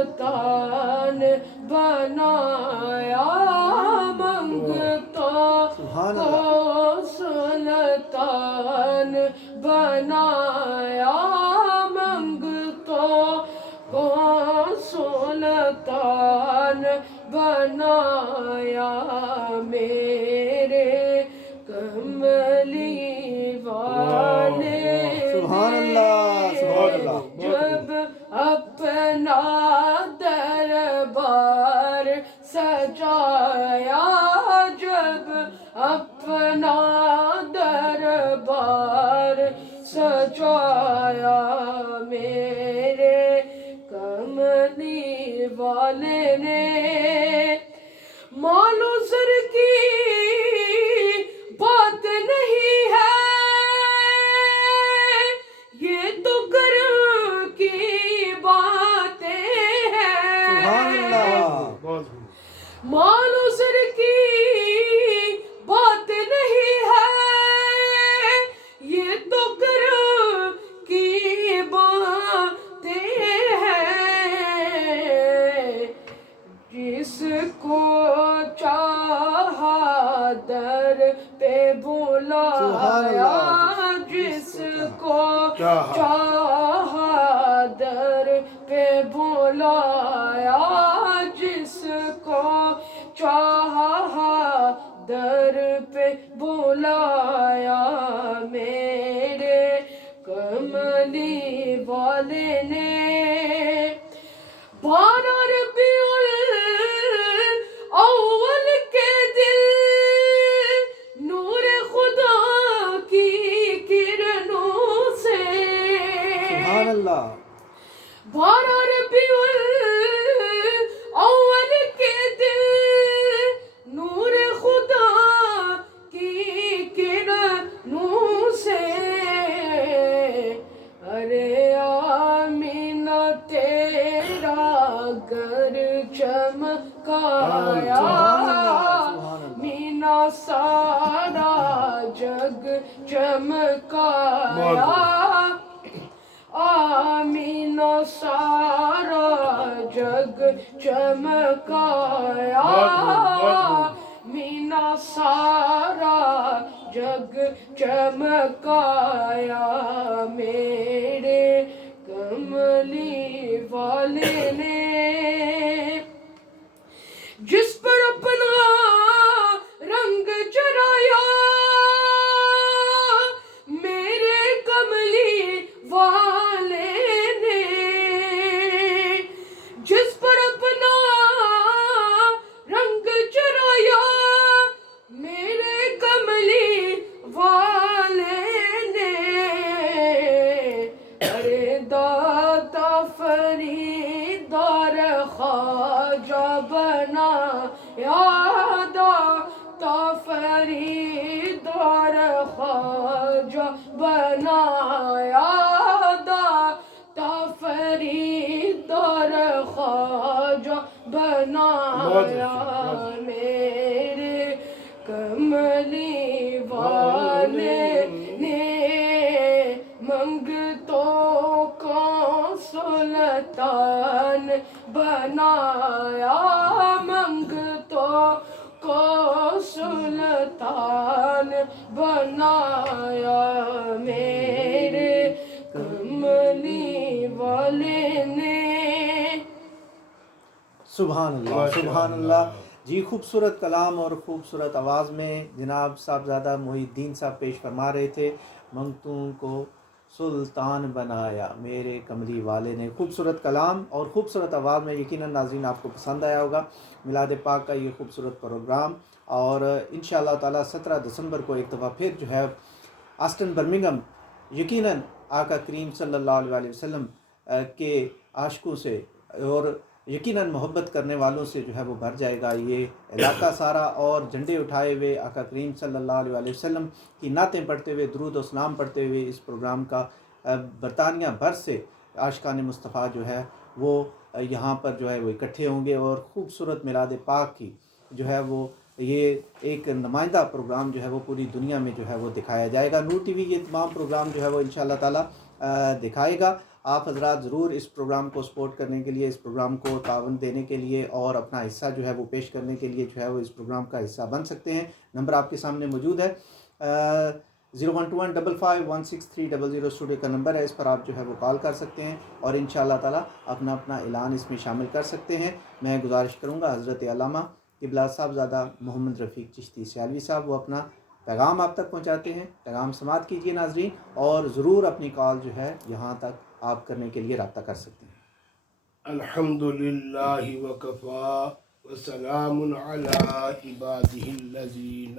सुल्तान बनाया, मंगतों को सुल्तान बनाया, मंगतों को सुल्तान बनाया, मेरे कमली वाले जब अपना दरबार सजाया, जब अपना दरबार सजाया, मेरे कमली वाले ने मालो सर की बात नहीं है, ये तो कर की बातें हैं, मालो सर की बात नहीं है, ये तो कर की बातें हैं, जिसको चाहा दर पे बुलाया, जिसको चाहा दर पे बुलाया, जिसको चाहा दर पे बुलाया, मेरे कमली वाले ने 12 रबीउल अव्वल के दिन नूर खुदा की किरणों से, 12 रबीउल अव्वल के दिन नूर खुदा की किरणों से, अरे आमीना तेरा घर चमकाया, मीना सारा जग चमकाया, आमीना सारा जग चमकाया, मीना सारा जग चमकाया, मेरे कमली वाले ने जिस पर अपना रंग चढ़ाया, मेरे कमली वाले ने जिस पर अपना रंग चढ़ाया, मेरे कमली वाले ने, अरे दाता फरीद और ख्वाजा बनाया, दाता फरीद और ख्वाजा बनाया, दाता फरीद और ख्वाजा बनाया, मेरे कमली वाले ने मंगतों को सुल्तान बनाया, मंगतों को सुल्तान बनाया, मेरे कमली वाले ने। सुभान अल्लाह, सुभान अल्लाह जी। खूबसूरत कलाम और ख़ूबसूरत आवाज़ में जनाब साहबज़ादा मोहिउद्दीन साहब पेश फरमा रहे थे, मंगतों को सुल्तान बनाया मेरे कमली वाले ने। खूबसूरत कलाम और ख़ूबसूरत आवाज़ में यकीनन नाज़रीन आपको पसंद आया होगा मिलाद पाक का ये खूबसूरत प्रोग्राम। और इंशाअल्लाह ताला 17 दिसंबर को एक दफ़ा फिर जो है आस्टन बर्मिंघम यकीनन आका करीम सल्लल्लाहु अलैहि वसल्लम के आशिकों से और यकीनन मोहब्बत करने वालों से जो है वो भर जाएगा ये इलाका सारा। और झंडे उठाए हुए आका करीम सल्लल्लाहु अलैहि वसल्लम की नातें पढ़ते हुए, दुरूद और सलाम पढ़ते हुए इस प्रोग्राम का बरतानिया भर से आशिकान मुस्तफ़ा जो है वो यहाँ पर जो है वो इकट्ठे होंगे और ख़ूबसूरत मिलाद पाक की जो है वो ये एक नुमाइंदा प्रोग्राम जो है वो पूरी दुनिया में जो है वो दिखाया जाएगा। नूर टीवी ये तमाम प्रोग्राम जो है वो इंशाअल्लाह ताला दिखाएगा। آپ حضرات ضرور اس پروگرام کو سپورٹ کرنے کے لیے، اس پروگرام کو تعاون دینے کے لیے اور اپنا حصہ جو ہے وہ پیش کرنے کے لیے جو ہے وہ اس پروگرام کا حصہ بن سکتے ہیں۔ نمبر آپ کے سامنے موجود ہے، 0121551630 اسٹوڈیو کا نمبر ہے، اس پر آپ جو ہے وہ کال کر سکتے ہیں اور انشاءاللہ تعالیٰ اپنا اعلان اس میں شامل کر سکتے ہیں۔ میں گزارش کروں گا حضرت علامہ قبلہ صاحبزادہ محمد رفیق چشتی سیالوی صاحب وہ اپنا پیغام آپ تک پہنچاتے ہیں۔ پیغام سماعت کیجئے ناظرین، اور ضرور اپنی کال جو ہے یہاں تک آپ کرنے کے لیے رابطہ کر سکتے ہیں۔ الحمدللہ وکفا وسلام علی عبادہ الذین